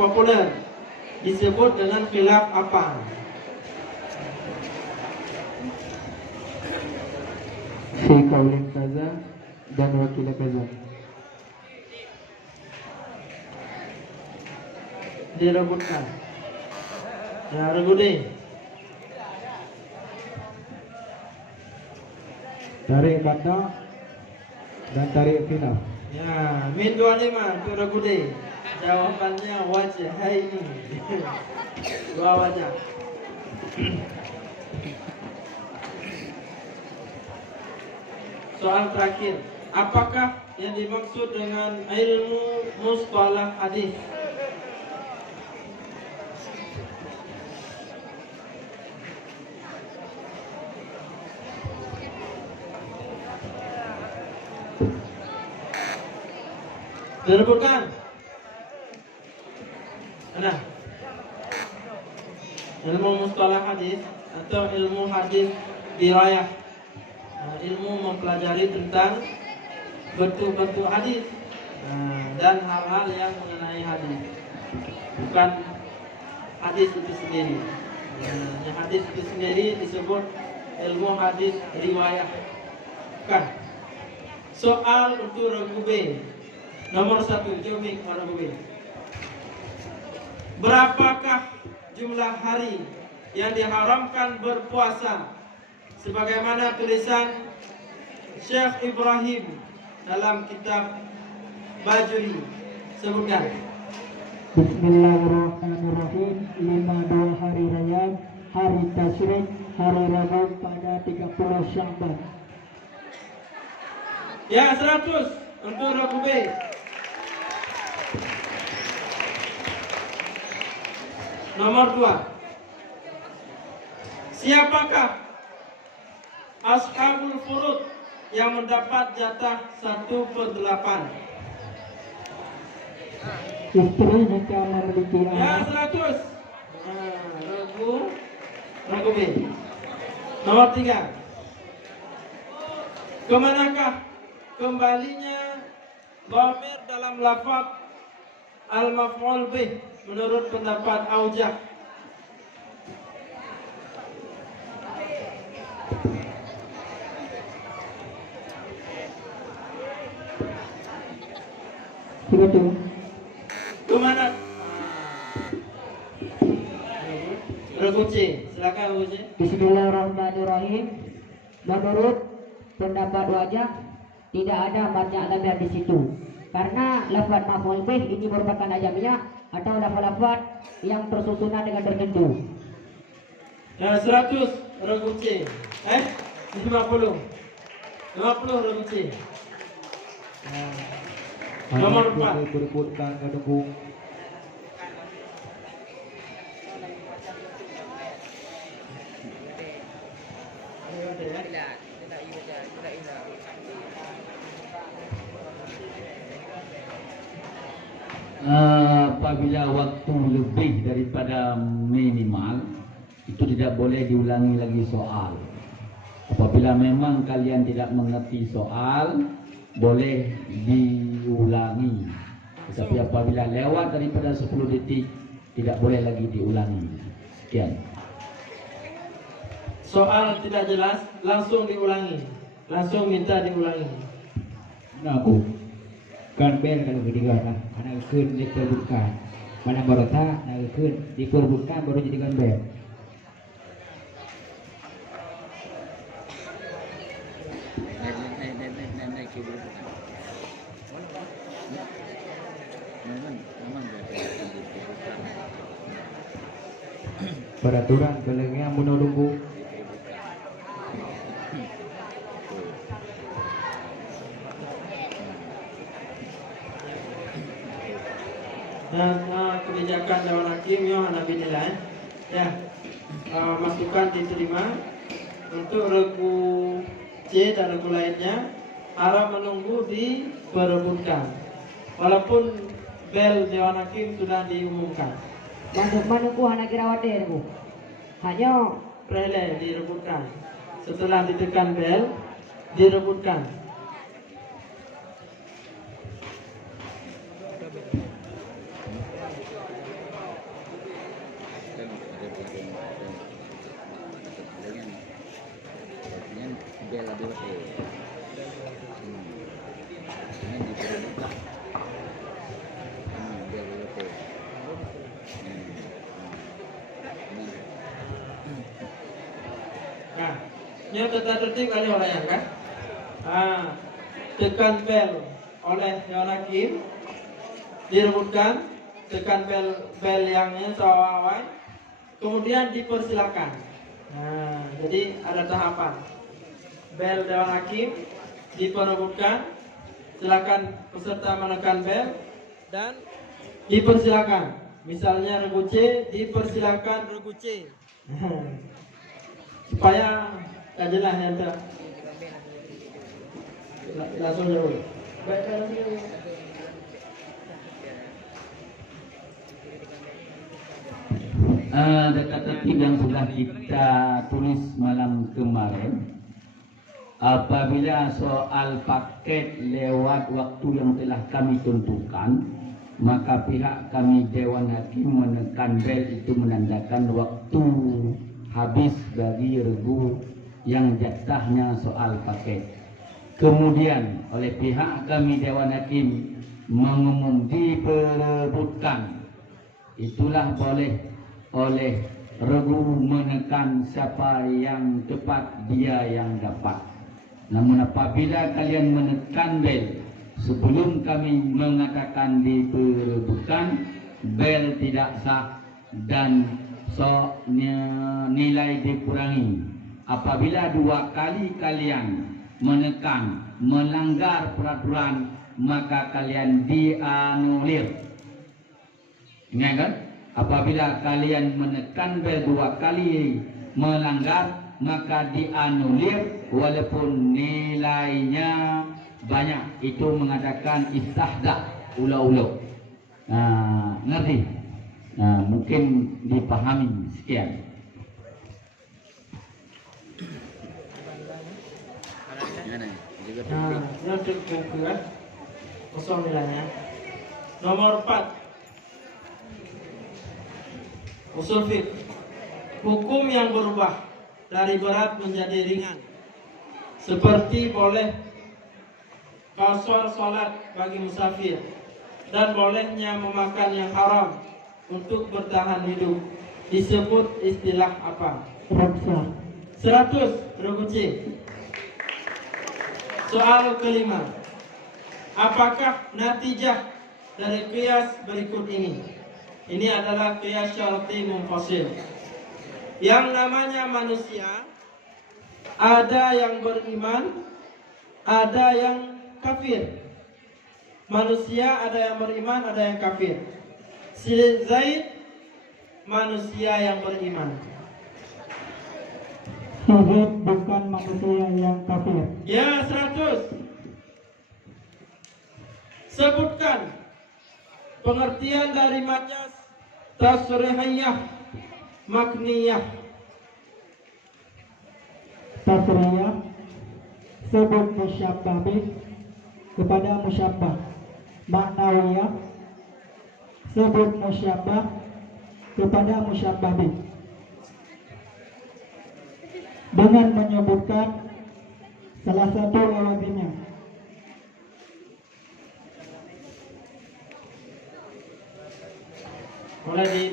populer disebut dengan khilaf apa? Fi qaulin kaza dan wakil kaza. Direbutkan. Ya, Regudi. Tarik kata dan tarik khilaf. Ya, min 25 untuk Regudi. Jawabannya wajah ini. Dua wajah. Soal terakhir, apakah yang dimaksud dengan ilmu mustalah hadis? Direbutkan. Mana? Ilmu mustalah hadis atau ilmu hadis dirayah. Ilmu mempelajari tentang bentuk-bentuk hadis dan hal-hal yang mengenai hadis, bukan hadis itu sendiri. Yang hadis itu sendiri disebut ilmu hadis riwayah. Bukan. Soal untuk Ragu B. Nomor 1, jawab kepada Ragu B. Berapakah jumlah hari yang diharamkan berpuasa sebagaimana tulisan Syekh Ibrahim dalam kitab Bajuri? Sebutkan. Bismillahirrahmanirrahim. 52 hari raya, hari tasyrik, hari Ramadan pada 30 Sya'ban. Ya, 100 untuk Ragu B. Nomor 2. Siapakah ashabul furud yang mendapat jatah 1/8? Istri jika memiliki Ya, anak. 100. Ragu B. Nomor 3. Kemanakah kembalinya dhamir dalam lafaz al-maf'ul bih menurut pendapat Aujah? Begitu. Kemana? Ragu C. Silakan Ragu C. Bismillahirrahmanirrahim. Menurut pendapat wajah tidak ada banyak dhamir di situ. Karena lafaz maf'ul bih ini merupakan ajamiyah atau lafaz-lafaz yang bersusunan dengan tertentu. Ya, 100 Ragu C. 50 Ragu C. Nomor 4. Berebutkan menunggu. Apabila waktu lebih daripada minimal, itu tidak boleh diulangi lagi soal. Apabila memang kalian tidak mengerti soal, boleh diulangi. Tetapi apabila lewat daripada 10 detik, tidak boleh lagi diulangi. Sekian. Soal tidak jelas, langsung diulangi. Langsung minta diulangi. Nah, aku kan bel kalau ketiga lah, anak ikut diperbutkan. Mana barota, anak ikut diperbutkan baru jadikan bel. Peraturan kelengnya menunggu. Dan kebijakan Dewan Hakim yang Nabi nilai, ya, masukan diterima. Untuk regu C dan regu lainnya harap menunggu diperebutkan. Walaupun bel Dewan Hakim sudah diumumkan. Manuk anak kirawate bu. Hanya Rele direbutkan. Setelah ditekan bel, direbutkan. Nah, ini tata tertib kali orang yang kan. Tekan bel oleh Dewan Hakim, direbutkan, tekan bel yangnya awal, kemudian dipersilakan. Nah, jadi ada tahapan. Bel Dewan Hakim diperebutkan, silakan peserta menekan bel dan dipersilakan. Misalnya regu C, dipersilakan regu C. Supaya gak jelas ya entah. Langsung dulu. Baik, langsung dulu. Dekat tertib yang sudah kita tulis malam kemarin, apabila soal paket lewat waktu yang telah kami tentukan, maka pihak kami Dewan Hakim menekan bel itu menandakan waktu habis bagi regu yang jatahnya soal paket. Kemudian oleh pihak kami Dewan Hakim mengumum diperebutkan. Itulah boleh oleh regu menekan siapa yang tepat, dia yang dapat. Namun apabila kalian menekan bel sebelum kami mengatakan diperebutkan, bel tidak sah dan nilai dikurangi. Apabila 2 kali kalian menekan melanggar peraturan, maka kalian dianulir. Ingat kan? Apabila kalian menekan bel 2 kali melanggar, maka dianulir walaupun nilainya banyak. Itu mengadakan istihdak, ulo-ulo. Ngerti? Mungkin dipahami. Sekian. Nah, ini untuk buku kosong nilainya. Nomor 4. Usul fiqh. Hukum yang berubah dari berat menjadi ringan, seperti boleh qasar salat bagi musafir dan bolehnya memakan yang haram untuk bertahan hidup, disebut istilah apa? Raksa. 100 regu C. Soal kelima, apakah natijah dari qiyas berikut ini? Ini adalah qiyas syarti munfasil. Yang namanya manusia, ada yang beriman, ada yang kafir. Manusia ada yang beriman, ada yang kafir. Si Zaid manusia yang beriman. Zaid bukan manusia yang kafir. Ya, 100. Sebutkan pengertian dari majas tasrihiyah makniyah. Tasriyah sebut musyabbah bih kepada musyabbah. Maknawiyah sebut musyabbah kepada musyabbah bih dengan menyebutkan salah satu lawazimnya. Mulai di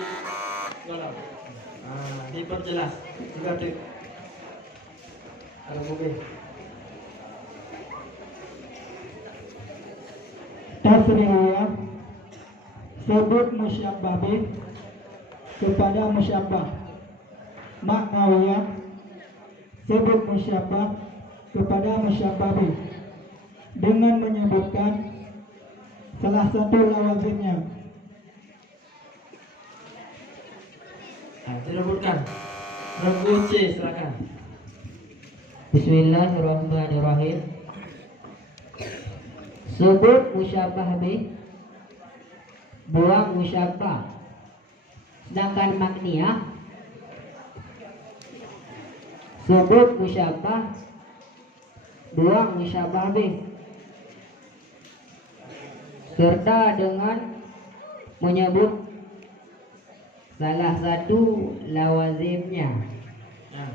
golong. Diperjelas. Juga di ada mobil. Tasriyah sebut musyabbah bih kepada musyabbah. Maknawiyah sebut musyabbah kepada musyabbah bih dengan menyebutkan salah satu lawazimnya. Direbutkan. Regu C, silakan. Bismillahirrahmanirrahim. Sebut musyabbah bih, buang musyabbah. Sedangkan makniyah sebut musyabbah, buang musyabbah bih, serta dengan menyebut salah satu lawazimnya. Ya.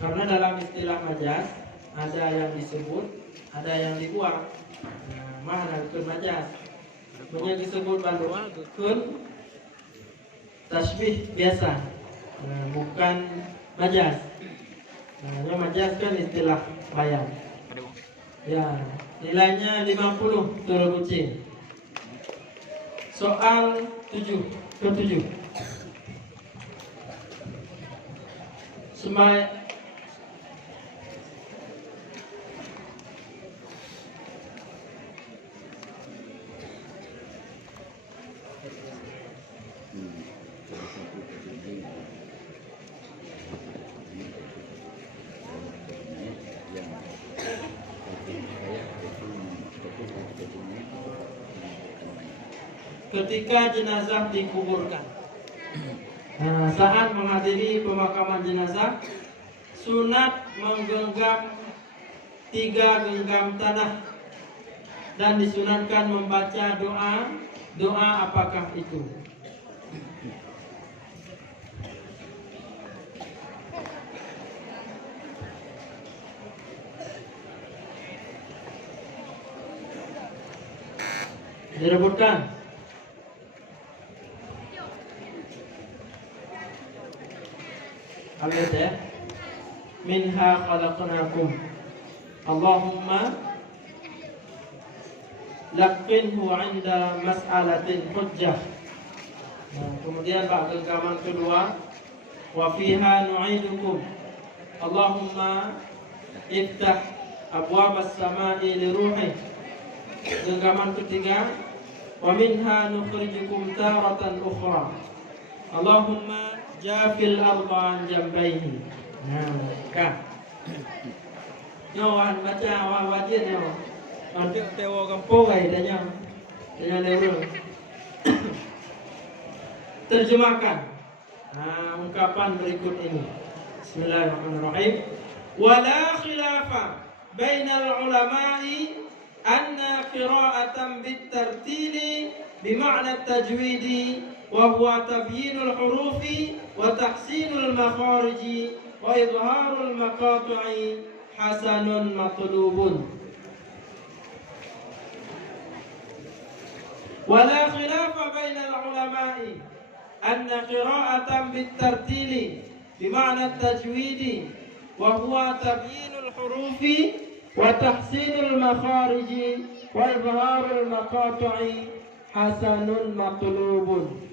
Karena dalam istilah majaz ada yang disebut, ada yang dibuang. Nah, mana kun majaz? Punya disebut kun tasbih biasa, nah, bukan majaz. Nah, majaz kan istilah bayan. Ya, nilainya 50 turun kucing. Soal 7 Semai ketika jenazah dikuburkan. Nah, saat menghadiri pemakaman jenazah, sunat menggenggam 3 genggam tanah dan disunatkan membaca doa apakah itu? Direbutkan. Alhamdulillah ya. Minha khalaqnakum. Allahumma laqinhu 'inda mas'alatin hujjah. Nah, kemudian genggaman kedua, wa fiha nu'idukum. Allahumma iftah abwabas sama'i li ruhi. Genggaman ketiga, wa minha nukhrijukum taratan ukhra. Allahumma jafil arba jambaihi. Nah, kan. Nyawan baca wajib nyaw. Untuk tewa kampung ai tanya. Tanya dulu. Terjemahkan. Nah, ungkapan berikut ini. Bismillahirrahmanirrahim. Wala khilafa bainal ulama'i anna qira'atan bit-tartili bima'na at-tajwidi wa huwa tabyinul hurufi wa tahsinul makhariji wa idharul maqati'i hasanun matlubun. Wala khilafa bainal ulama'i anna qira'atan bit-tartili bima'na at-tajwidi wa huwa tabyinul hurufi wa tahsinul makhariji wa idharul maqati'i hasanun matlubun.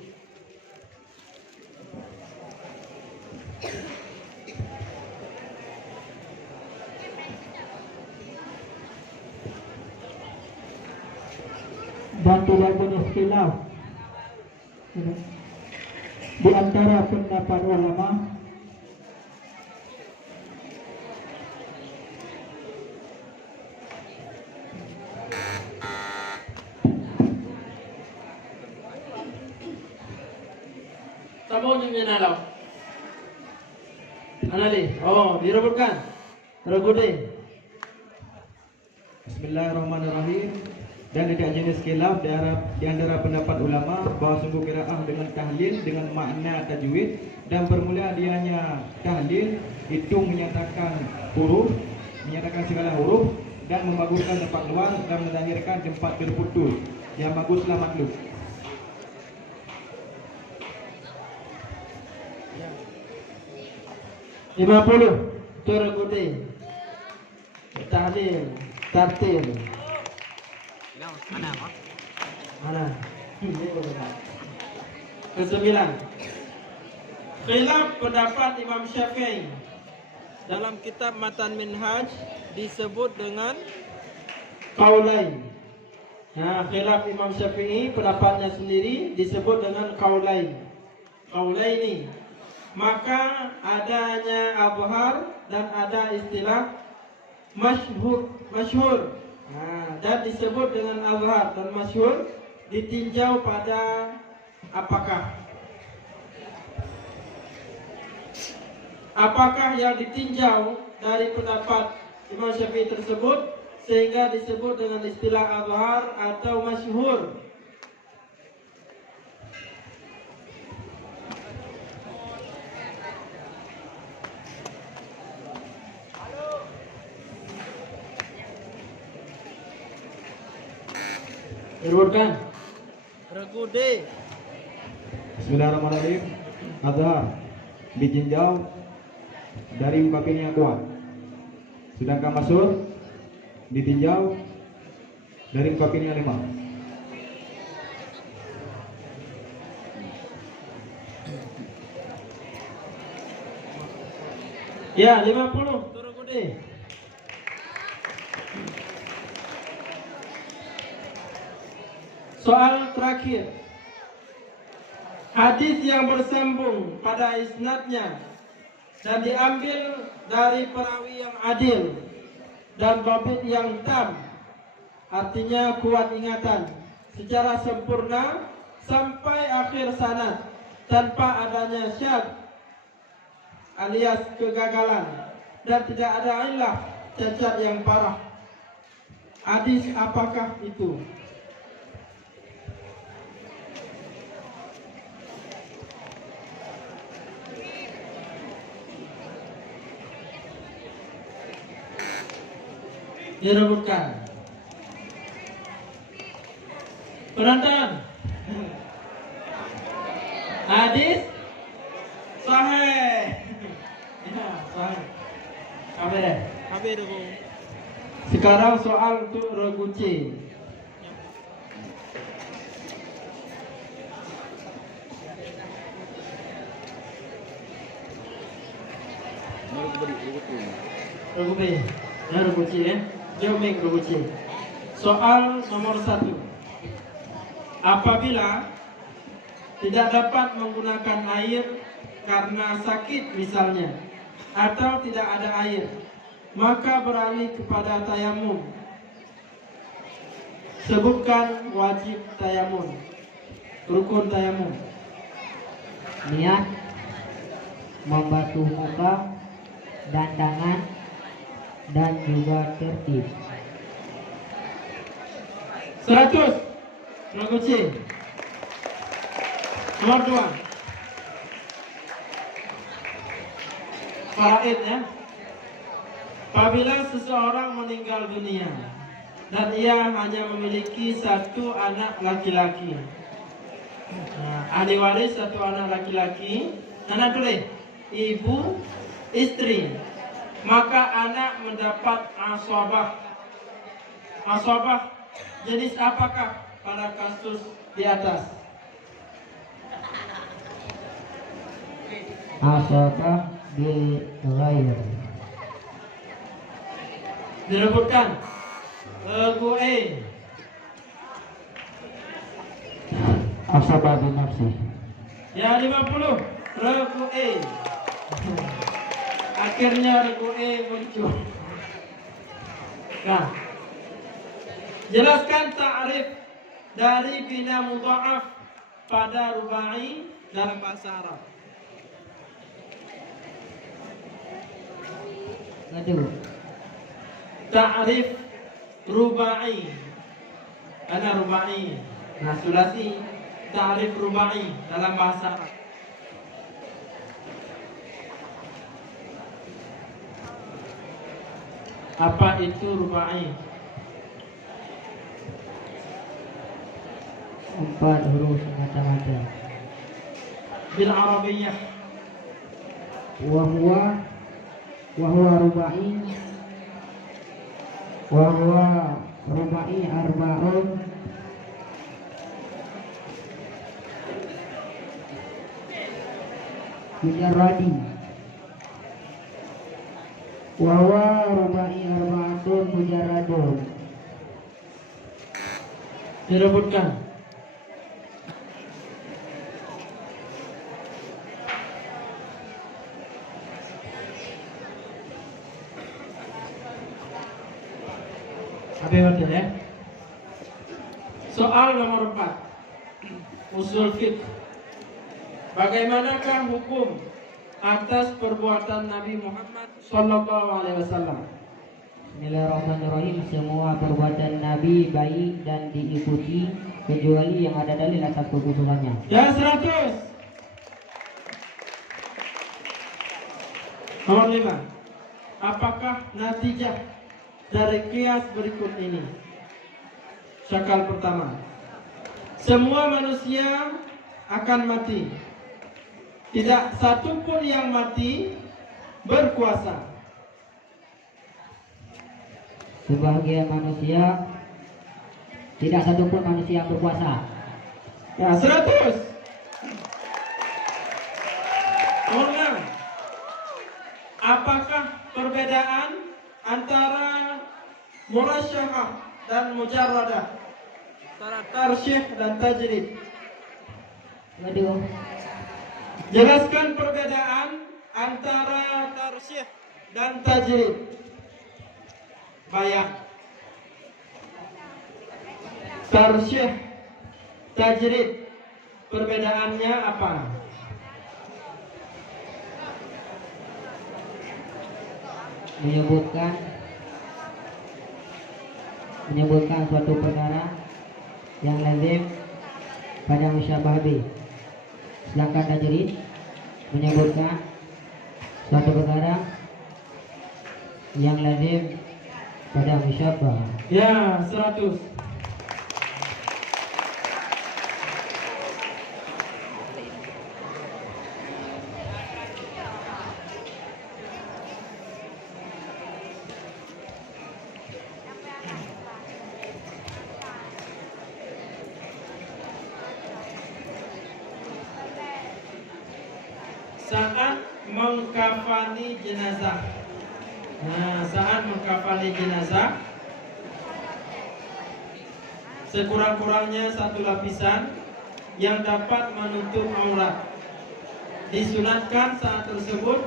Dan tidak jenis khilaf di antara pendapat ulama Tabung yang nalaw. Anali. Oh, direbutkan. Terguding. Bismillahirrahmanirrahim. Dan tidak jenis khilaf di antara pendapat ulama bahwa sungguh qiraah dengan tahlil dengan makna tajwid dan bermula dianya tahlil itu menyatakan huruf, menyatakan segala huruf dan membaguskan tempat luar dan menzahirkan tempat terputus. Yang baguslah maklum. Ya. 50 terguding. Tahlil, tartil. Mana? Kesembilan. Khilaf pendapat Imam Syafi'i dalam kitab Matan Minhaj disebut dengan qaulain. Nah, khilaf Imam Syafi'i pendapatnya sendiri disebut dengan qaulain. Qaulaini. Maka adanya abhar dan ada istilah masyhur. Nah, dan disebut dengan azhar dan masyhur ditinjau pada apakah yang ditinjau dari pendapat Imam Syafi'i tersebut sehingga disebut dengan istilah azhar atau masyhur. Diributkan. Regu D. Bismillahirrahmanirrahim. Azhar ditinjau dari muka pin yang kuat. Sedangkan Masur ditinjau dari muka pin yang 5. Ya, 50 turun kude. Soal terakhir. Hadis yang bersambung pada isnadnya dan diambil dari perawi yang adil dan dhabit yang tam, artinya kuat ingatan secara sempurna sampai akhir sanad tanpa adanya syadz alias kegagalan dan tidak ada illah cacat yang parah. Hadis apakah itu? Direbutkan. Penonton. Hadis sahih. Ya, sahih. Apa deh? Sekarang soal untuk regu C. Regu B. Ya, regu C ya. Jom regu C. Soal nomor 1. Apabila tidak dapat menggunakan air karena sakit misalnya, atau tidak ada air, maka beralih kepada tayamum. Sebutkan wajib tayamum, rukun tayamum. Niat, membasuh muka dan tangan, dan juga tertib. 100. Regu C. Nomor 2. Faraid ya. Apabila seseorang meninggal dunia dan ia hanya memiliki satu anak laki-laki, ahli waris satu anak laki-laki, anak tulis ibu, istri, maka anak mendapat asabah. Asabah jenis apakah pada kasus di atas? Asabah bil ghair. Direbutkan. Regu E. Asabah bin nafsi. Ya, 50. Regu E. Akhirnya regu E muncul. Nah, jelaskan ta'rif dari bina mudha'af pada rubai dalam bahasa Arab. Aduh. Ta'rif rubai. Ana rubai. Nah, sulasi ta'rif rubai dalam bahasa Arab. Apa itu rubai? 4 huruf semata-mata. Bil Arabiyyah. Wahwa rubai arba'un mujarradi. Wahwa rubai arba'atun mujarradun. Direbutkan. Ada ya. Soal nomor 4. Usul fiqh. Bagaimanakah hukum atas perbuatan Nabi Muhammad sallallahu alaihi wasallam? Bismillahirrahmanirrahim. Semua perbuatan Nabi baik dan diikuti kecuali yang ada dalil atas kekhususannya. Ya, 100. Nomor 5. Apakah natijah dari kias berikut ini? Syakal pertama. Semua manusia akan mati. Tidak satu pun yang mati berkuasa. Sebagian manusia, tidak satupun manusia yang berkuasa. Ya, 100. Orang, apakah perbedaan antara murasyahah dan mujarradah, antara tarsyih dan tajrid? Waduh, Jelaskan perbedaan antara tarsyih dan tajrid. Bayang. Tarsyih, tajrid, perbedaannya apa? menyebutkan suatu perkara yang lazim pada musyabah bih. Sedangkan tajrid menyebutkan suatu perkara yang lazim pada musyabah. Ya, 100. Saat mengkafani jenazah. Nah, saat mengkafani jenazah, sekurang-kurangnya 1 lapisan yang dapat menutup aurat. Disunatkan saat tersebut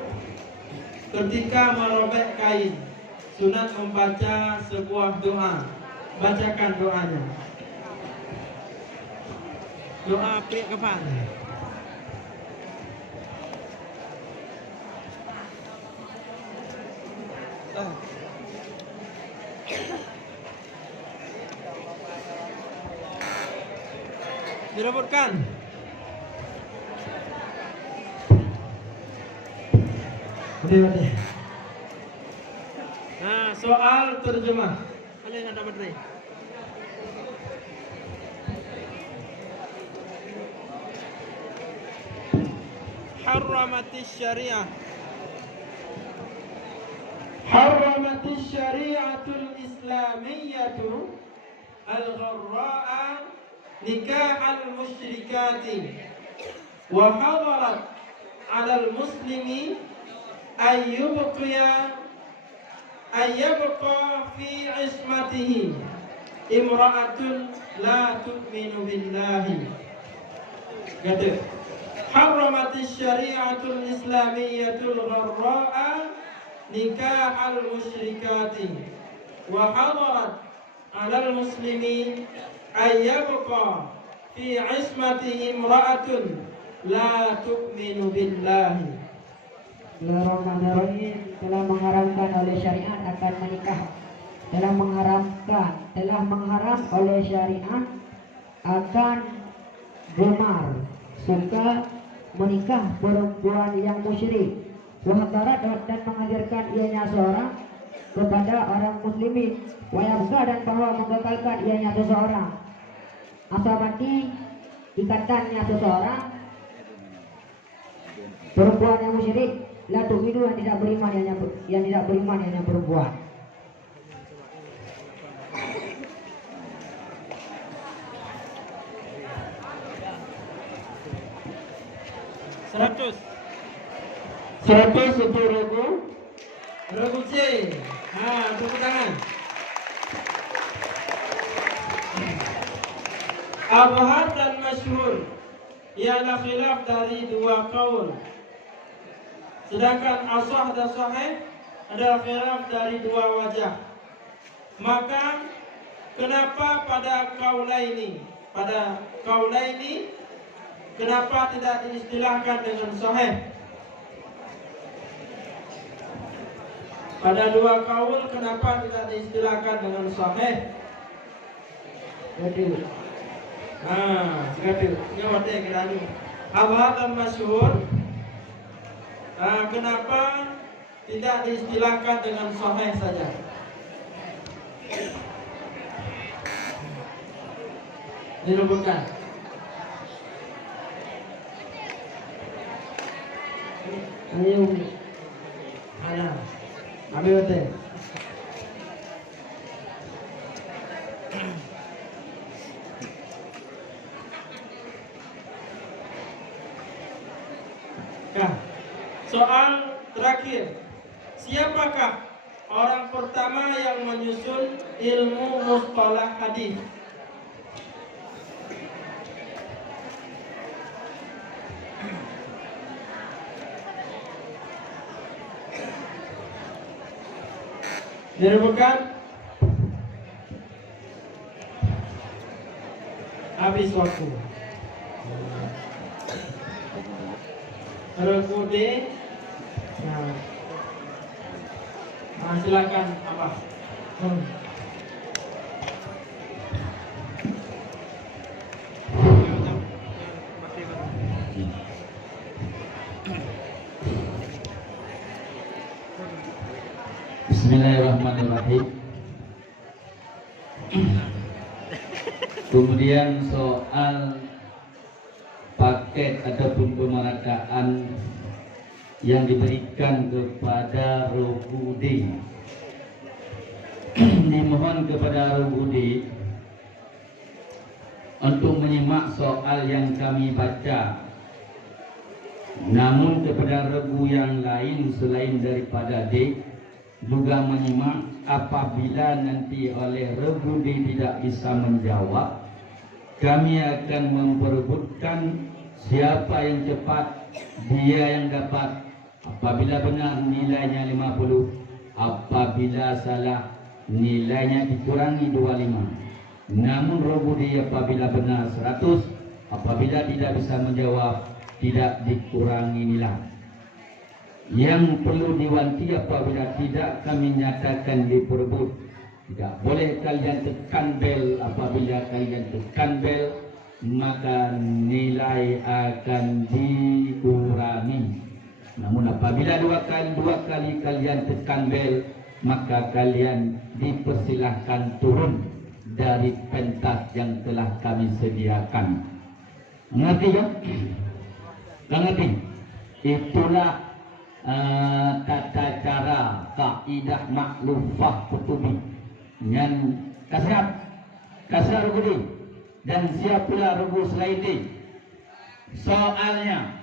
ketika merobek kain, sunat membaca sebuah doa. Bacakan doanya. Doa pek kapan? Direbutkan. Oke. Nah, soal terjemah. Kalian ada baterai? Harramatis syariah. Harramatis syariatul islamiyyatu al-gharra'a nikah al-musyrikati wa hadarat 'alal muslimi ayyubqa fi ismatihi imra'atun la tu'minu billahi. Kata harramatis syariatul islamiyyatul gharra'a nikah al-musyrikati wa hadarat 'alal muslimi ayyabqa fi ismatihi imra'atun la tu'minu billahi. Bismillahirrahmanirrahim. Telah mengharamkan oleh syariat akan menikah. Telah mengharam oleh syariat akan gemar suka menikah perempuan yang musyrik. Wahdarat dan mengajarkan ianya seorang kepada orang muslimin. Wayabqa dan bahwa membatalkan ianya seseorang. Asabati ikatannya seseorang perempuan yang musyrik. La tu'minu yang tidak beriman ianya perempuan. Seratus untuk regu C. Tepuk tangan. Abhar dan masyhur ialah khilaf dari 2 qaul. Sedangkan ashah dan sahih adalah khilaf dari 2 wajah. Maka kenapa pada qaulaini kenapa tidak diistilahkan dengan sahih? Pada 2 qaul kenapa tidak diistilahkan dengan sahih? Jadi segitu. Ini wadah kerana abhar dan masyhur. Kenapa tidak diistilahkan dengan sahih saja? Dirubutkan. Ayo. Ayah. Ambil teh. Nah, soal terakhir. Siapakah orang pertama yang menyusun ilmu mustalah hadis? Direbukan? Habis waktu. Rebude. Nah, silakan apa? Bismillahirrahmanirrahim. Kemudian soal paket ataupun pemerataan yang diberikan kepada Robudi. Dimohon kepada Robudi untuk menyimak soal yang kami baca. Namun kepada regu yang lain selain daripada D juga menyimak. Apabila nanti oleh regu D tidak bisa menjawab, kami akan memperebutkan siapa yang cepat, dia yang dapat. Apabila benar nilainya 50, apabila salah nilainya dikurangi 25. Namun Robudi apabila benar 100, apabila tidak bisa menjawab tidak dikurangi nilai. Yang perlu diwanti apabila tidak kami nyatakan diperebut, tidak boleh kalian tekan bel. Apabila kalian tekan bel, maka nilai akan dikurangi. Namun apabila dua kali kalian tekan bel, maka kalian dipersilahkan turun dari pentas yang telah kami sediakan. Mengerti kan? Mengerti? Itulah tata cara kaidah maklufah kutubi. Yang kasar Rugudi dan siap pula Rugu Selaiti. Soalnya,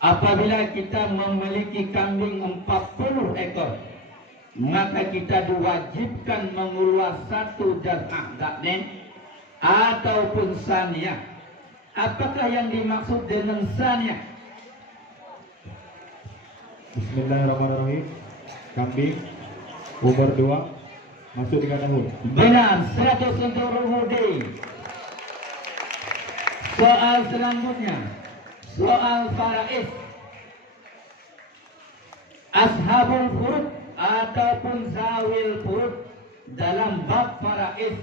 apabila kita memiliki kambing 40 ekor, maka kita diwajibkan mengeluarkan 1 jaz'ah daknen ataupun saniyah. Apakah yang dimaksud dengan saniyah? Bismillahirrahmanirrahim. Kambing umur 2 masuk 3 tahun. Benar, 100 untuk Ruhudi. Soal selanjutnya, soal faraid. Ashabul furud ataupun zawil furud dalam bab faraid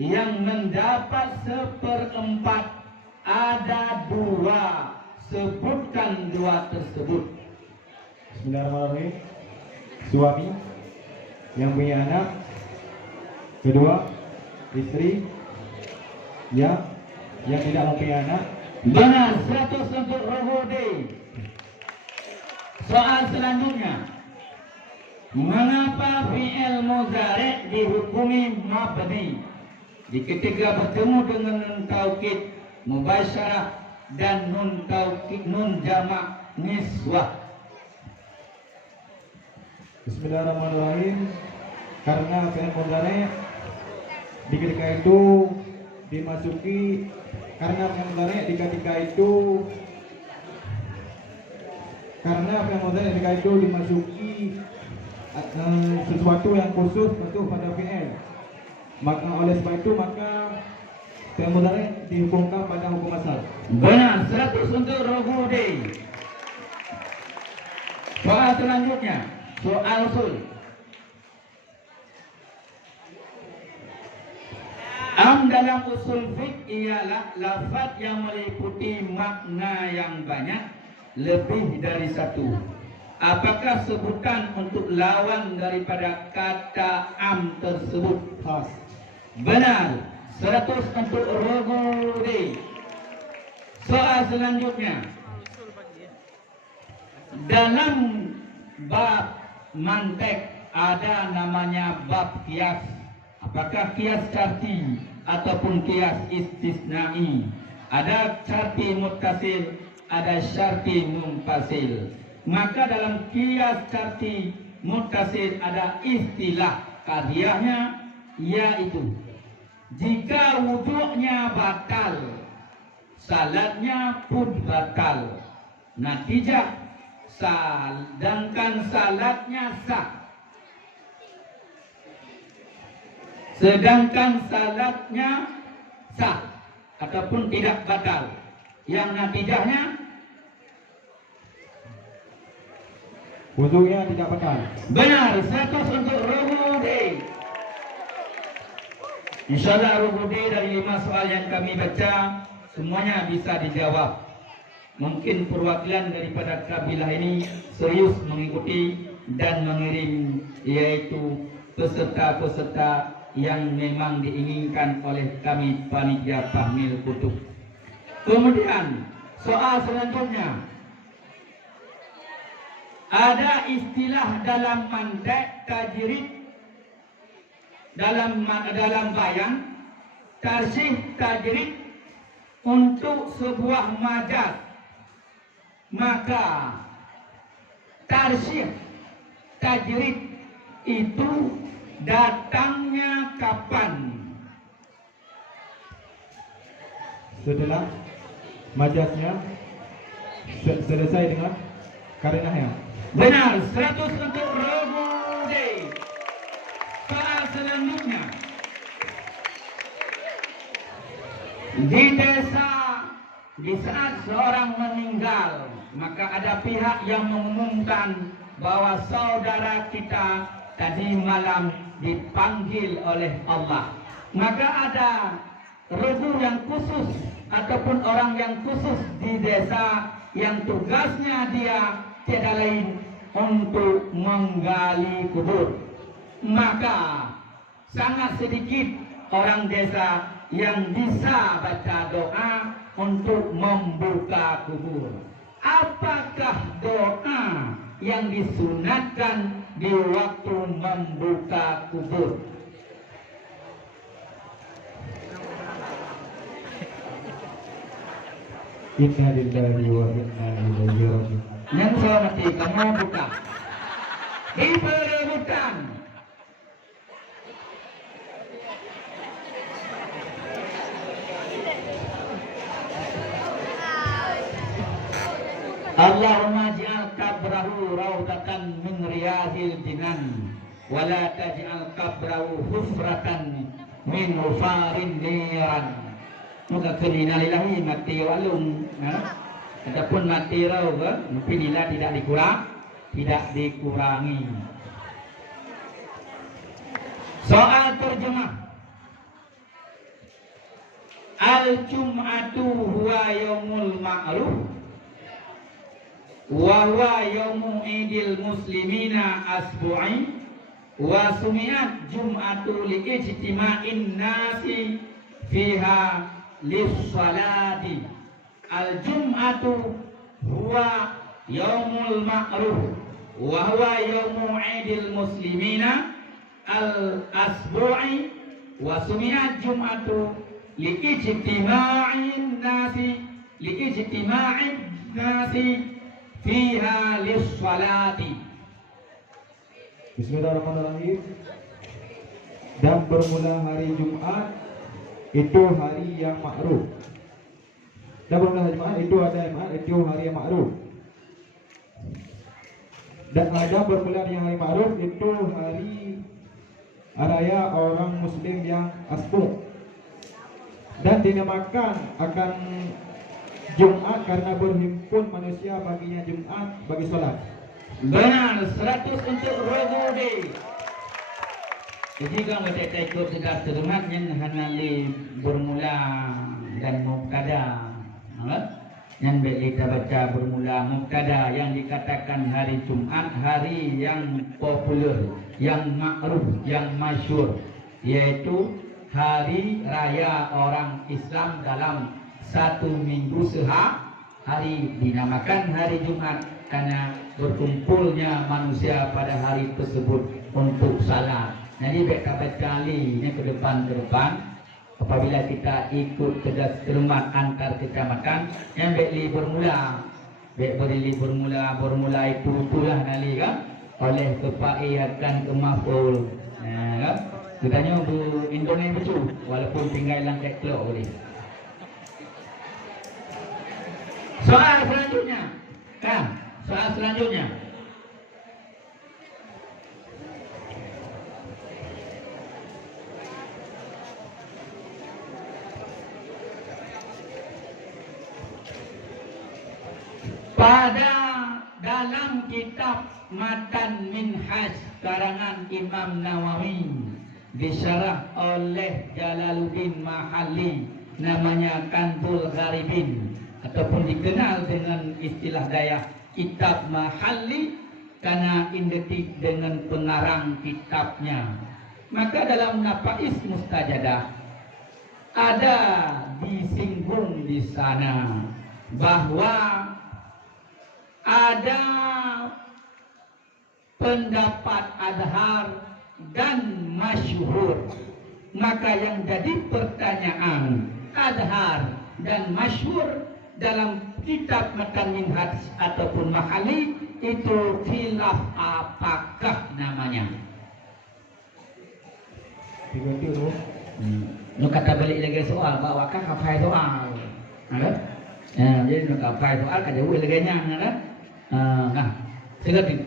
yang mendapat 1/4 ada 2. Sebutkan 2 tersebut. Bismillahirrahmanirrahim. Suami yang punya anak, kedua istri yang tidak mempunyai anak. Benar, 100 untuk Ruhudi. Soal selanjutnya, mengapa fi'il mudhari' dihukumi mabni? Ketika bertemu dengan nun taukid mubasyarah dan nun taukid nun jamak niswah. Bismillahirrahmanirrahim. Karena fi'il mudhari' di ketika itu dimasuki, karena fi'il mudhari' di ketika itu dimasuki sesuatu yang khusus untuk pada fi'il. Maka oleh sebab itu maka fi'il mudhari' dihukumkan pada hukum asal. Benar, 100 untuk Ruhudi. Soal selanjutnya, soal usul. Dalam usul fiqh ialah lafaz yang meliputi makna yang banyak, lebih dari 1. Apakah sebutan untuk lawan daripada kata am tersebut? Khas. Benar, 100 untuk Ruhudi. Soal selanjutnya, dalam bab mantek ada namanya bab kias. Apakah kias syarti ataupun kias istisnai? Ada syarti muttasil, ada syarti munfasil. Maka dalam kias syarti muttasil ada istilah qadiyahnya, yaitu jika wudhunya batal, salatnya pun batal. Natijah, sedangkan salatnya sah. Sedangkan salatnya sah ataupun tidak batal. Yang natijahnya wudunya tidak batal. benar, 100 untuk Ruhudi. InsyaAllah Ruhudi dari 5 soal yang kami baca semuanya bisa dijawab. Mungkin perwakilan daripada kabilah ini serius mengikuti dan mengirim, yaitu peserta-peserta yang memang diinginkan oleh kami panitia Fahmil Kutub. Kemudian soal selanjutnya, ada istilah dalam mantek tajrid, dalam bayang tarsih tajrid untuk sebuah majaz. Maka tarsih tajrid itu datangnya kapan? Setelah majaznya selesai dengan karenanya. Benar, 100 untuk Ruhudi. Soal selanjutnya, di desa, di saat seorang meninggal, maka ada pihak yang mengumumkan bahwa saudara kita tadi malam dipanggil oleh Allah. Maka ada rugu yang khusus ataupun orang yang khusus di desa yang tugasnya dia tiada lain untuk menggali kubur. Maka sangat sedikit orang desa yang bisa baca doa untuk membuka kubur. Apakah doa yang disunatkan di waktu membuka kubur? Inna lillahi wa inna ilaihi raji'un. Yang saya mati kamu buka. Diperebutkan. Allahumma ja'al qabrahu rawdatan min riyadil jinan wa la taj'al qabrahu hufratan min hufarin niran. Muka keninalillahi mati walum, ataupun mati raw ke, bila tidak dikurangi. Soal terjemah. Al-Jum'atu huwa yaumul ma'ruf wa huwa yaumu idil muslimina asbu'i wa sumi'at jum'atu li ijtima'in nasi fiha lis-salati. Al-Jum'atu huwa yaumul ma'ruf wa huwa yaumu idil muslimina al-asbu'i wa sumi'at jum'atu li ijtima'in nasi fiha lis-salati. Bismillahirrahmanirrahim. Dan bermula hari Jumat itu hari yang ma'ruf. Dan bermula hari Jumat itu hari yang ma'ruf. Dan ada bermula yang hari ma'ruf itu hari raya orang muslim yang asbu. Dan dinamakan akan Jumat karena berhimpun manusia baginya Jumat bagi sholat. Benar, 100 untuk Ruhudi. Jadi kalau kita ikut sedar terdemat yang hanali bermula dan mubtada. Yang kita baca bermula mubtada yang dikatakan hari Jumat, hari yang populer, yang ma'ruf, yang masyhur, yaitu hari raya orang Islam dalam 1 minggu sehari, dinamakan hari Jumat karena berkumpulnya manusia pada hari tersebut untuk salat. Jadi baik kali ini ke depan apabila kita ikut kedas termat antar kecamatan yang baik bermula itu itulah nali kan oleh kepai akan kemaful. Kan? Kitanya bu Indonesia betul walaupun tinggal dalam keklok boleh. Soal selanjutnya. Kan? Soal selanjutnya. Pada dalam kitab Matan Minhaj karangan Imam Nawawi disyarah oleh Jalaluddin Mahalli namanya Kanzul Gharibin ataupun dikenal dengan istilah daya kitab Mahalli karena identik dengan pengarang kitabnya. Maka dalam Nafais Mustajadah ada disinggung di sana bahwa ada pendapat adhar dan masyhur. Maka yang jadi pertanyaan, adhar dan masyhur dalam kitab Matan Minhaj ataupun Mahalli itu khilaf apakah namanya? Diganti tu. Nu kata balik lagi soal, bawa kan kapai soal. Ada? Jadi nu kapai soal kan jauh lagi nyang, ada? Nah, seperti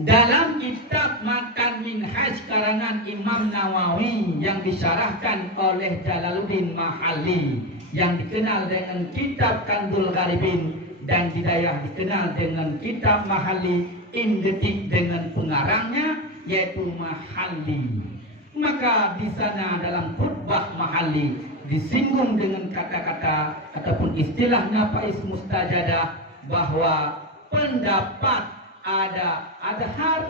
dalam kitab Matan Minhaj karangan Imam Nawawi yang disyarahkan oleh Jalaluddin Mahalli yang dikenal dengan kitab Kanzul Gharibin dan di daerah dikenal dengan kitab Mahalli identik dengan pengarangnya yaitu Mahalli. Maka di sana dalam khutbah Mahalli disinggung dengan kata-kata ataupun istilah Nafais Mustajadah bahwa pendapat ada adhar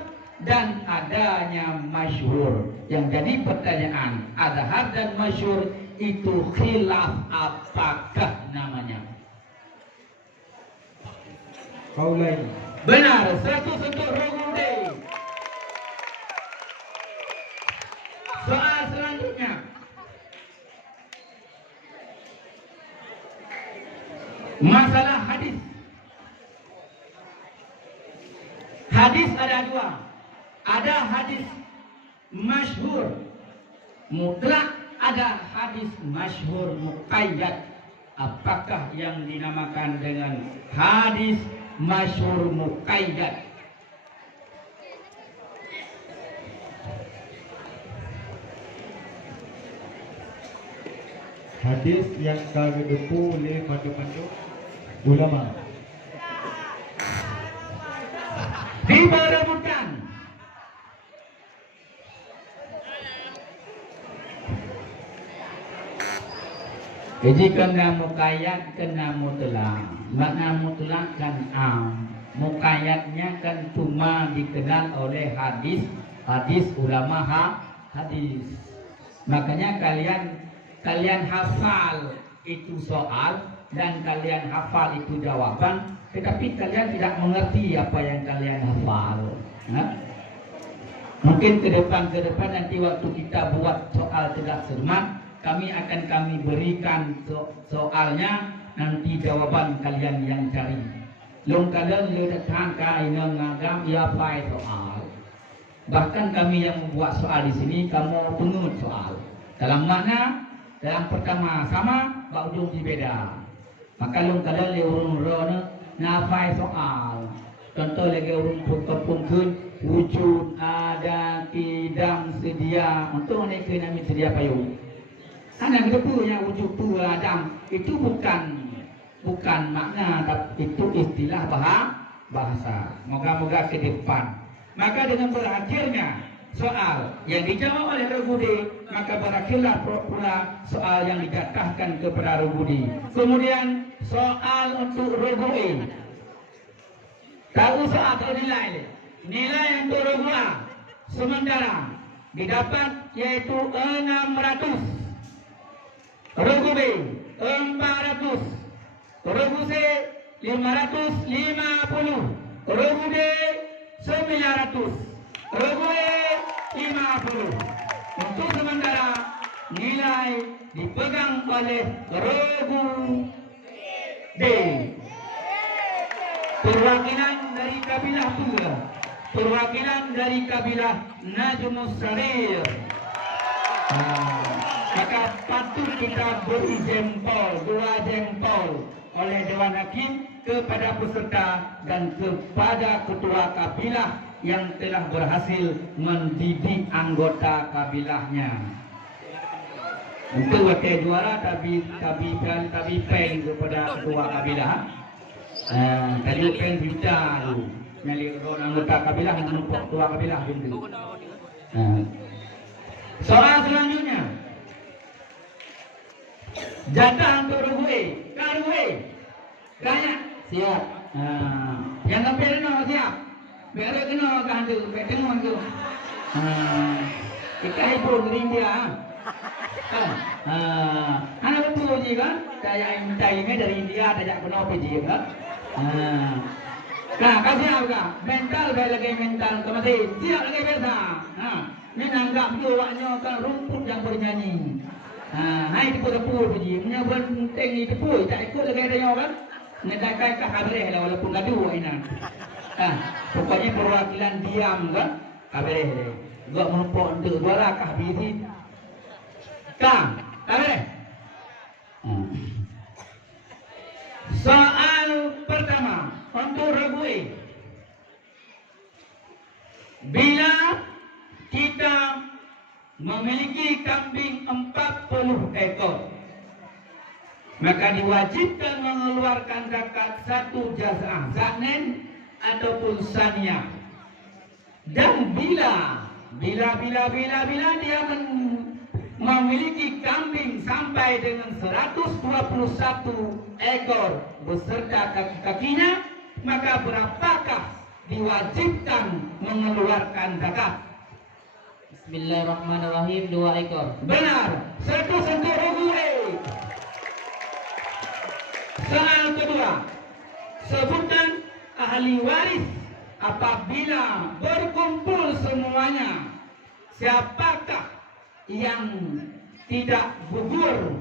dan adanya masyhur. Yang jadi pertanyaan, adhar dan masyhur itu khilaf apakah namanya? Kaulain. Benar, 100 untuk Rogode. Soal selanjutnya. Masalah hadis. Hadis ada dua. Ada hadis masyhur mutlak, ada hadis masyhur muqayyad. Apakah yang dinamakan dengan hadis masyhur muqayyad? Hadis yang kagedepu oleh pandu-pandu ulama. Diperebutkan. Jadi kena muqayyad, kena mutlak. Makna mutlak kan am. Muqayyadnya kan cuma dikenal oleh hadis ulama hadis. Makanya kalian hafal itu soal dan kalian hafal itu jawaban, tetapi kalian tidak mengerti apa yang kalian hafal. Mungkin ke depan nanti waktu kita buat soal cerdas cermat, kami berikan soalnya, nanti jawaban kalian yang cari. Long kalian datang ke ina ngagam ya fai soal. Bahkan kami yang membuat soal di sini kamu pengut soal. Dalam makna dalam pertama sama, bak ujung beda. Maka long kalian le urung rona nafai soal. Contoh lagi urung pun wujud ada tidak sedia untuk mereka nami sedia payung. Anak kita punya wujud tu Adam itu bukan makna, tapi itu istilah bahasa. Moga-moga ke depan. Maka dengan berakhirnya soal yang dijawab oleh Rogode, maka berakhirlah pula soal yang dijatahkan kepada Rogode. Kemudian soal untuk Rogode. Tahu soal atau nilai? Nilai untuk Rogode sementara didapat yaitu 600. Rogode 400. Rogode 550. Rebude 900, Rebude 50. Untuk sementara nilai dipegang oleh Rebu D. Perwakilan dari kabilah Tunggal, perwakilan dari kabilah Najmus Sarir. Maka patut kita beri jempol, 2 jempol oleh Dewan Hakim kepada peserta dan kepada ketua kabilah yang telah berhasil mendidik anggota kabilahnya. Untuk wakil juara tapi pen kepada ketua kabilah. Tadi pen bicara tu, nyali anggota kabilah menumpuk ketua kabilah itu. Soal selanjutnya, jatah untuk Rugwe, Karugwe, banyak siap. Yang kepil no siap, biar kena kandu, ketemu tu. Kita ibu gerindia. Anak betul juga, saya minta ini dari India, tidak pernah pergi kan? Nah, kasih apa? Mental, saya lagi mental, kemasih siap lagi biasa. Ini nanggap jualnya kan rumput yang bernyanyi. Hai tipu-tipu pergi, punya penting ni tipu, tak ikut lagi ada yang kan? Nanti kaya kabareh lah walaupun gaduh ini. Pokoknya perwakilan diam kan? Kabareh. Gak menumpuk untuk suara kah bisi. Kabareh. Soal pertama untuk Rebui. Bila kita memiliki kambing 40 ekor, maka diwajibkan mengeluarkan zakat 1 jaz'ah zaknen ataupun saniyah. Dan bila dia memiliki kambing sampai dengan 121 ekor beserta kaki-kakinya, maka berapakah diwajibkan mengeluarkan zakat? Bismillahirrahmanirrahim, 2 ekor. Benar. 1 sentuh Rugwe. Soal kedua, sebutkan ahli waris apabila berkumpul semuanya, siapakah yang tidak gugur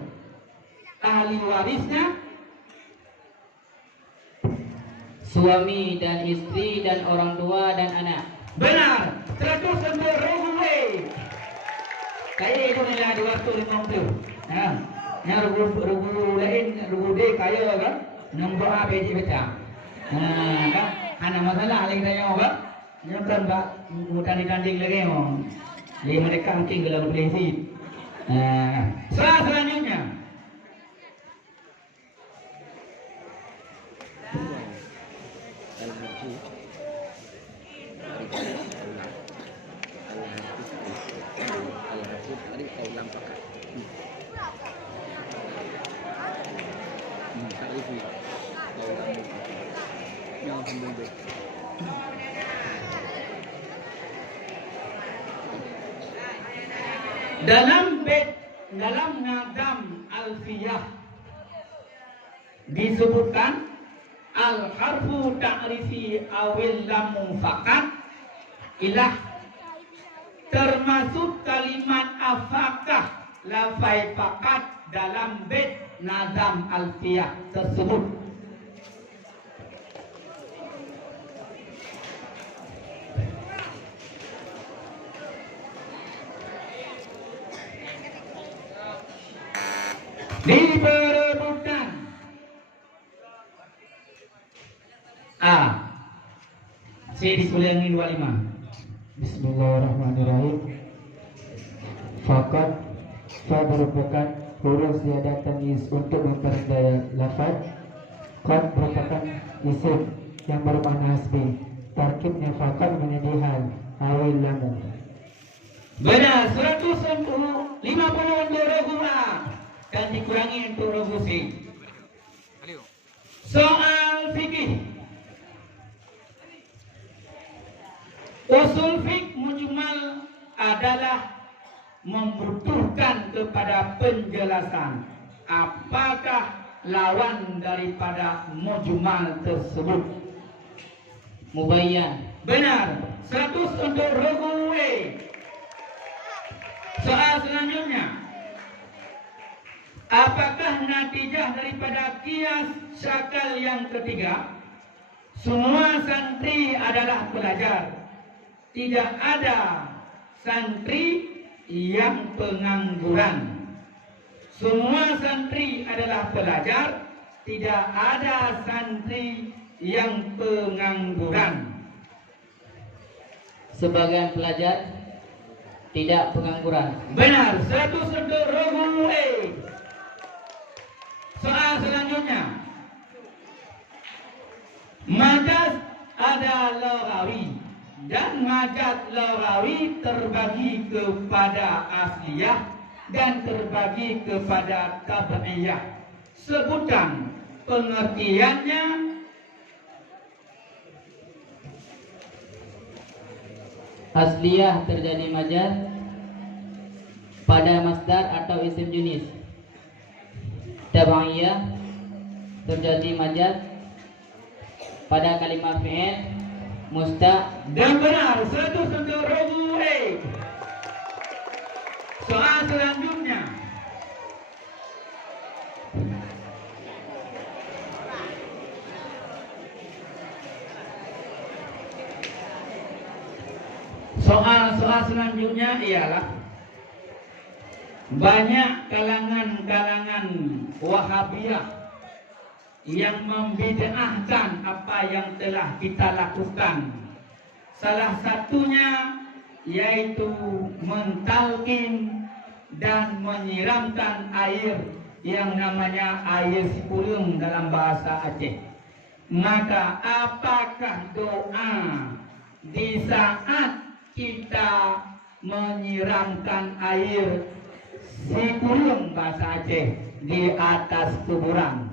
ahli warisnya? Suami dan istri dan orang tua dan anak. Benar. 100 sentuh Rugwe. Kaya itu nilai 250. Yang rugu lain, rugu D kaya kan? Nombor A biji pecah. Kan? Ada masalah lagi tanya kan? Yang kan tak mutanding lagi orang. Jadi mereka mungkin kalau boleh sih. Selanjutnya. Dalam Nadam Alfiyah disebutkan al-harfu ta'rifi awil lamu fakat ilah, termasuk kalimat afakah lafai fakat dalam bait Nadam Alfiyah tersebut. Diperebutkan. Saya dikulangi 25. Bismillahirrahmanirrahim. Fakat fa merupakan huruf ziyadah tamyiz untuk memperdaya lafaz. Qad merupakan isim yang bermakna hasbi. Tarkibnya fakat menjadi hal awil lamu. Benar, 150 untuk Rogula dan dikurangi untuk Rogusi. Soal fikih. Usul fiqh mujmal adalah membutuhkan kepada penjelasan apakah lawan daripada mujmal tersebut. Mubayyan. Benar. 100 untuk Regu A. Soal selanjutnya. Apakah natijah daripada kias syakal yang ketiga? Semua santri adalah pelajar. Tidak ada santri yang pengangguran. Semua santri adalah pelajar. Tidak ada santri yang pengangguran. Sebagian pelajar tidak pengangguran. Benar. 100 untuk Regu A. Soal selanjutnya. Majaz ada laghawi dan majaz laghawi terbagi kepada asliyah dan terbagi kepada tabi'iyah. Sebutan pengertiannya. Asliyah terjadi majaz pada masdar atau isim jenis. Tabi'iyah terjadi majaz pada kalimat fi'il musta. Dan benar. 100 untuk Regu A. Soal selanjutnya. Soal selanjutnya ialah banyak kalangan-kalangan Wahabiyah yang membid'ahkan apa yang telah kita lakukan. Salah satunya yaitu mentalkin dan menyiramkan air yang namanya air sipulung dalam bahasa Aceh. Maka apakah doa di saat kita menyiramkan air sipulung bahasa Aceh di atas kuburan?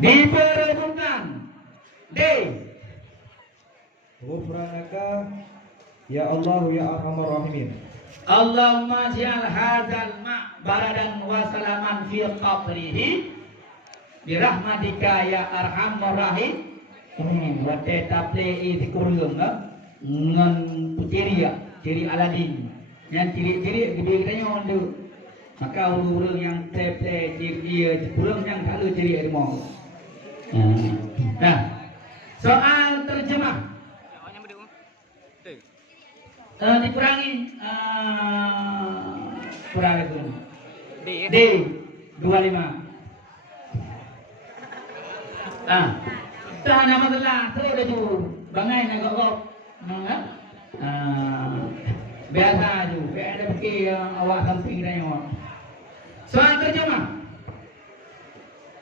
Diperebutkan. D. Ghufranaka ya Allah ya Arhamar Rahimin. Allahumma ja'al hadzal ma' baradan wa salaman fi qabrihi bi rahmatika ya arhamar rahim. Wa tetaple izikurung ngan ciri Aladin. Yang ciri gede katanya ondu. Maka urang yang teple ciri dia kurang yang kalau ciri harimau. Nah, soal terjemah. Dikurangi kurang itu. D 25. Tahan nama telah terus dah tu. Bangai nak kok. Biasa tu. Kayak ada bukti yang awak samping dah yang. Soal terjemah.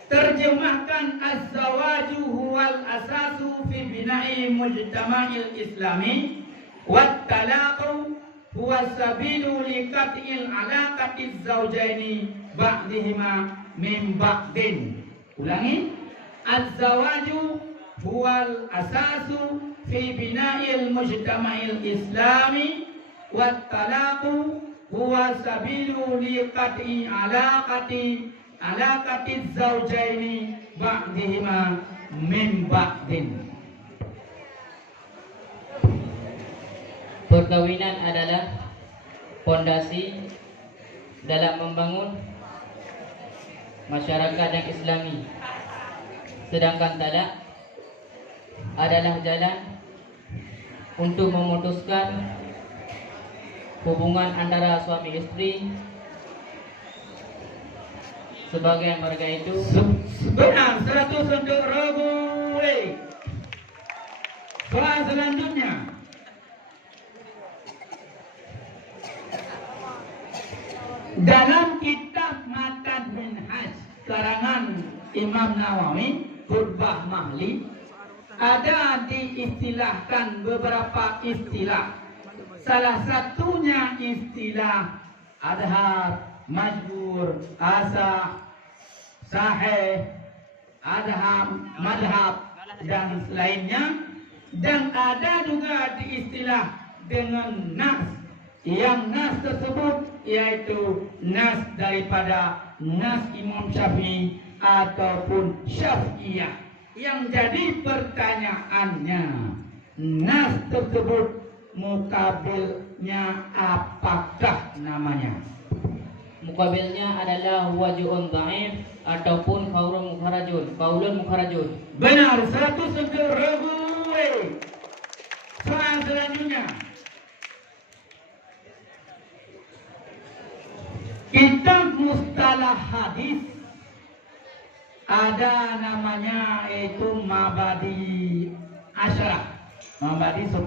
Terjemahkan az-zawaju huwal asasu fi bina'i mujtama'il islami wat talaqu huwa sabilu li qat'il alaqati az-zawjaini ba'dihima min ba'din. Ulangi. Az-zawaju huwal asasu fi bina'il mujtama'il islami wat talaqu huwa sabilu li qat'i alaqati az-zawjaini ba'dihima min ba'din. Perkawinan adalah fondasi dalam membangun masyarakat yang islami. Sedangkan talak adalah jalan untuk memutuskan hubungan antara suami istri. Sebagai mereka itu benar 100 untuk Regu A. Soal selanjutnya. Dalam kitab Matan Minhaj karangan Imam Nawawi Khutbah Mahli ada diistilahkan beberapa istilah. Salah satunya istilah adhar, majbur, asah, sahih, adham, madhab dan selainnya. Dan ada juga di istilah dengan nas. Yang nas tersebut yaitu nas daripada nas Imam Syafi'i ataupun Syafi'iyah. Yang jadi pertanyaannya, nas tersebut mukabilnya apakah namanya? Mukabilnya adalah wajibun dhaif ataupun qaulun mukharajun. Benar, 100 untuk Ragu. Soal selanjutnya. Kitab mustalah hadis ada namanya yaitu Mabadi Asyarah. Mabadi 10.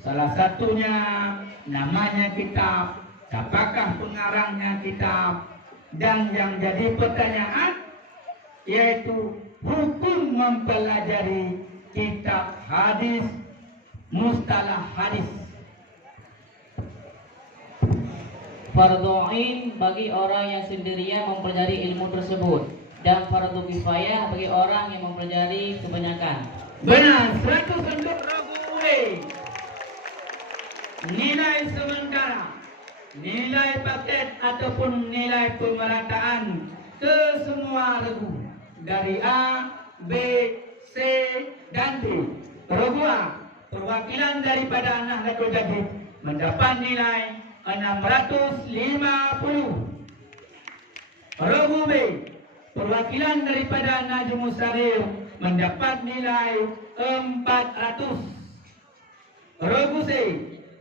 Salah satunya namanya kitab, apakah pengarangnya kitab, dan yang jadi pertanyaan yaitu hukum mempelajari kitab hadis, mustalah hadis. Fardhu ain bagi orang yang sendirian mempelajari ilmu tersebut, dan fardhu kifayah bagi orang yang mempelajari kebanyakan. Benar, 100 untuk Ragu. Nilai sementara, nilai paket ataupun nilai pemerataan ke semua regu dari A, B, C, dan D. Regu A, perwakilan daripada Nahdlatul Jadid mendapat nilai 650. Regu B, perwakilan daripada Najmus Sarir mendapat nilai 400. Regu C,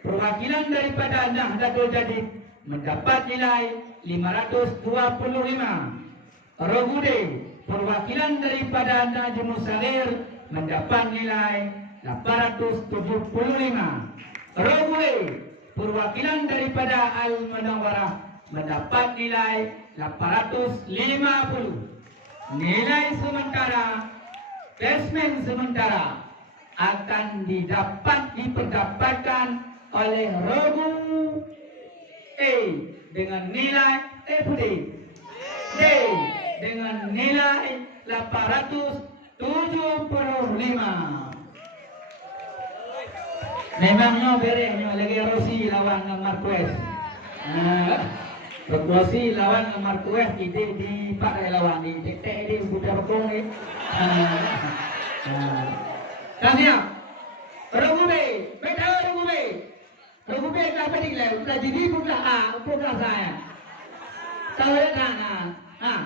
perwakilan daripada Nahdlatul Jadid mendapat nilai 525. Regu D, perwakilan daripada Najmus Sarir mendapat nilai 875. Regu E, perwakilan daripada Al-Munawwarah mendapat nilai 850. Nilai sementara, klasmen sementara akan diperdapatkan oleh Regu E dengan nilai D dengan nilai 875. Memangnya berehnya lagi Rossi lawan Marquez. Rossi lawan Marquez ide di Pak lawan di tek di budak bekong ni. Tanya. Regu B, beda Regu B. Regu B apa ni lah? Udah jadi budak A, budak saya. Tahu tak nah?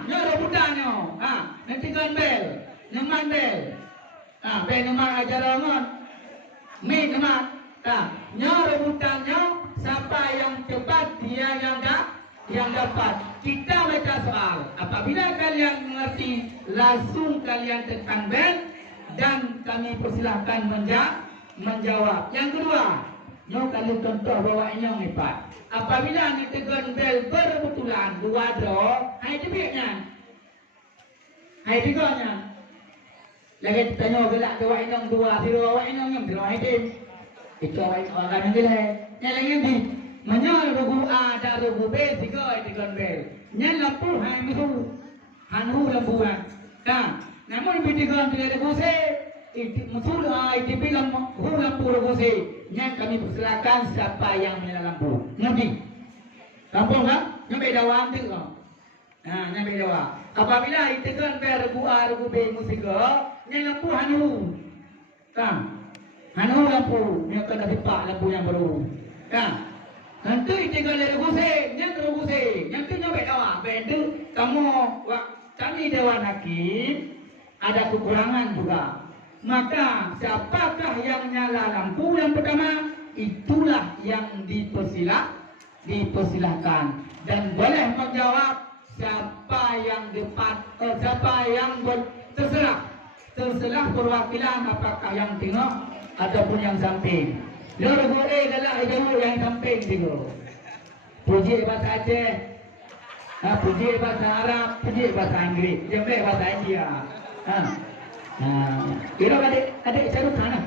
Nyo rebutannya. Nanti kan bel, nyaman bel. Bel nyaman ajar orang. Mi nyaman. Nyo rebutannya siapa yang cepat dia yang dapat. Kita baca soal. Apabila kalian mengerti, langsung kalian tekan bel dan kami persilahkan menjawab. Yang kedua, nyo kalian contoh bawa inyong hebat. Apabila ditekan bel berbetulan dua draw, hai debitnya. Hai tiga-nya. Lagi tanya gelak bawa inyong dua, bawa inyong yang draw hai tim. Itu orang kan gelak. Yang lagi di menyol rugu A dan rugu B tiga ditekan bel. Yang lampu hai misu. Hanhu lampuan. Namun ditekan tidak rugu C. Musul itu bilang lampu rugu C. Yang kami persilakan siapa yang menyala lampu. Ngerti? Kampung kan? Nyampe dawa tu kan? Nyampe dawa. Apabila itu kan regu A, regu B musika, yang lampu hanu. Kan? Hanu lampu, yang kena tipak lampu yang baru. Kan? Nanti itu kan regu C, yang regu C, yang tu nyampe dawa. Bedu kamu, kami Dewan Hakim ada kekurangan juga. Maka siapakah yang nyala lampu yang pertama, itulah yang dipersilahkan dan boleh menjawab siapa yang terserah perwakilan apakah yang tengok ataupun yang samping. Regu A adalah jauh yang samping tengok. Puji bahasa Aceh, puji bahasa Arab, puji bahasa Inggris, jambe bahasa India. Kira adik carut sana.